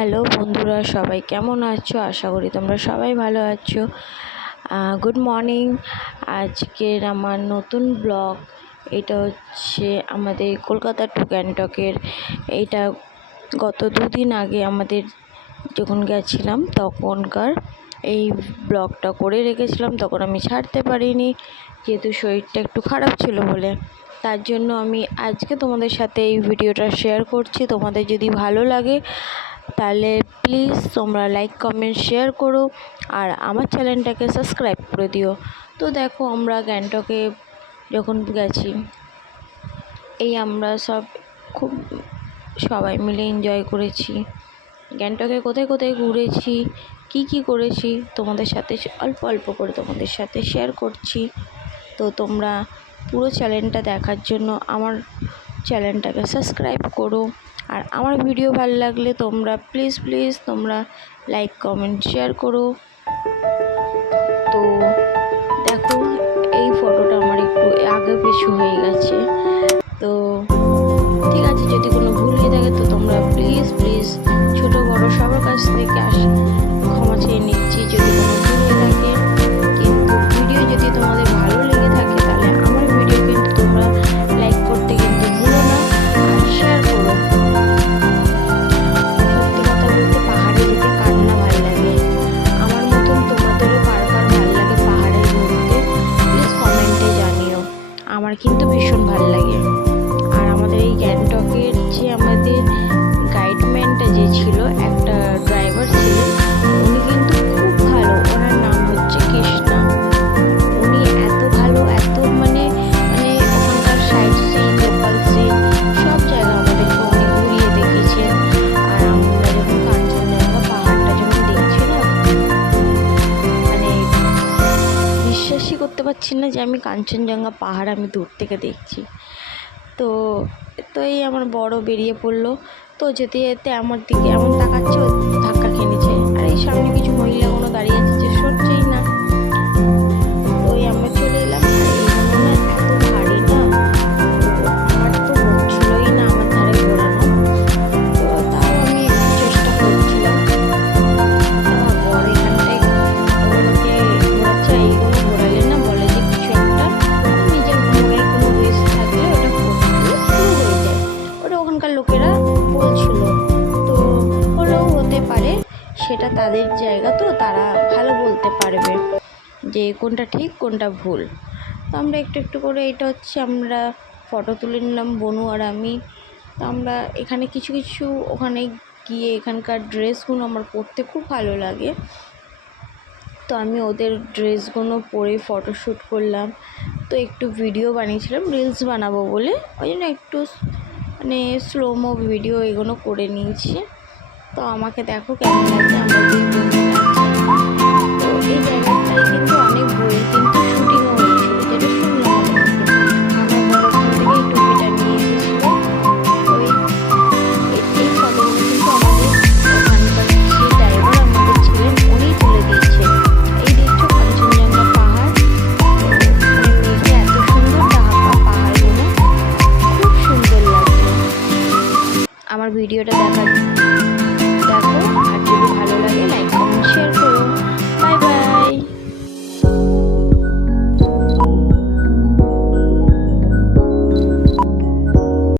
Hello বন্ধুরা, সবাই কেমন আছো? আশা করি তোমরা সবাই ভালো আছো। Good morning. আজকের আমার নতুন ব্লগ। এটা হচ্ছে আমাদের কলকাতা টু গ্যাংটকের। এটা গত দুদিন আগে আমাদের যখন গেছিলাম তখনকার এই ব্লগটা করে রেখেছিলাম। তখন আমি ছাড়তে পারিনি, যেহেতু শরীরটা একটু খারাপ ছিল বলে। তার জন্য আমি আজকে তোমাদের সাথে এই ভিডিওটা শেয়ার করছি। তোমাদের যদি ভালো লাগে তাহলে প্লিজ তোমরা লাইক কমেন্ট শেয়ার করো আর আমার চ্যানেলটাকে সাবস্ক্রাইব করে দিও। তো দেখো, আমরা গ্যাংটকে যখন গেছি, এই আমরা খুব সবাই মিলে এনজয় করেছি। গ্যাংটকে কোথায় কোথায় ঘুরেছি, কি করেছি তোমাদের সাথে অল্প অল্প করে তোমাদের সাথে শেয়ার করছি। তো তোমরা পুরো চ্যানেলটা দেখার জন্য আমার চ্যানেলটাকে সাবস্ক্রাইব করো। আর আমার ভিডিও ভালো লাগলে তোমরা প্লিজ তোমরা লাইক কমেন্ট শেয়ার করো। তো দেখো, এই ফটোটা আমার একটু আগে পিছু হয়ে গেছে। তো ঠিক আছে, যদি কোনো ভুল হয়ে থাকে তো তোমরা প্লিজ ছোট বড় সবার কাছ থেকে ক্ষমা চেয়ে নিচ্ছি যদি কোনো ভুল হয়ে থাকে। কিন্তু ভিডিও যদি তোমাদের ভালো লেগে থাকে তাহলে আমার ভিডিও কিন্তু তোমরা লাইক করতে কিন্তু ভুলো না আর শেয়ার করো। সত্যি কথা বলতে, পাহাড়ে যেতে কার না ভালো লাগে? আমার মতন তোমাদেরও কার ভালো লাগে পাহাড়ে ঘুরতে? প্লিজ কমেন্টে জানিও। আমার কিন্তু ভীষণ ভালো লাগে। আর আমাদের এই গ্যাংটকের যে আমাদের গাইডম্যানটা যে ছিল, একটা ড্রাইভার ছিলেন, উনি কিন্তু খুব ভালো। ওনার নাম হচ্ছে কৃষ্ণা। উনি এত ভালো, এত মানে ওখানকার সাইড সিন, লোকাল সিন সব জায়গা আমাদেরকে উনি ঘুরিয়ে দেখিয়েছেন। আর আমরা যখন কাঞ্চনজঙ্ঘা পাহাড়টা যখন দেখছি না, মানে বিশ্বাসই করতে পারছি না যে আমি কাঞ্চনজঙ্ঘা পাহাড় আমি দূর থেকে দেখছি। তো এই আমার বড় বেরিয়ে পড়লো। তো যেতে যেতে আমার দিকে এমন তাকাচ্ছে, ও ধাক্কা খেয়ে নিচ্ছে। আর এই সামনে কিছু মহিলাগুলো দাঁড়িয়ে আছে, যে সরছেই না। তো আমরা চলে এলাম। আর এইগুলো না এত ভারী না, আমার তো হচ্ছিলই না আমার ধারে ঘোরানো। তো তাও আমি একটু চেষ্টা করছিলাম। বড় এখানটায় ওগুলোকে ঘোরাচ্ছে। এইগুলো ঘোরালে না বলে যে কিছু একটা নিজের মনের কোনো ওয়েস্ট থাকলে ওটা করতে শুরু হয়ে যায়, ওটা ওখানকার লোকেরা বলছিল। তো হলেও হতে পারে, সেটা তাদের জায়গা, তো তারা ভালো বলতে পারবে যে কোনটা ঠিক কোনটা ভুল। তো আমরা একটু করে, এটা হচ্ছে আমরা ফটো তুলে নিলাম বনু আর আমি। তো আমরা এখানে কিছু ওখানে গিয়ে এখানকার ড্রেসগুলো আমার পরতে খুব ভালো লাগে। তো আমি ওদের ড্রেসগুলো পরে ফটোশ্যুট করলাম। তো একটু ভিডিও বানিয়েছিলাম, রিলস বানাবো বলে, ওই জন্য একটু স্লোমো ভিডিও এগুলো করে নিয়েছি। তো আমাকে দেখো কেমন লাগছে, আমরা দুই বন্ধু আছি। তো এই জায়গাটায় কিন্তু অনেক বইয়ের কিন্তু শুটিংও হয়েছিল, যেটা শুনলাম আমার বড় ওখান থেকে এই টুপিটা নিয়ে এসেছিল। তো এই ফটোগুলো কিন্তু আমাদের ওখানকার যে ড্রাইভার আমাদের ছিলেন উনি তুলে দিয়েছেন। এই দেখছো কাঞ্চনজঙ্ঘা পাহাড়, মেঘে এত সুন্দর ঢাকা পাহাড়গুলো, খুব সুন্দর লাগছে। আমার ভিডিওটা দেখো, আর যদি ভালো লাগে লাইক কমেন্ট শেয়ার করো। Bye bye.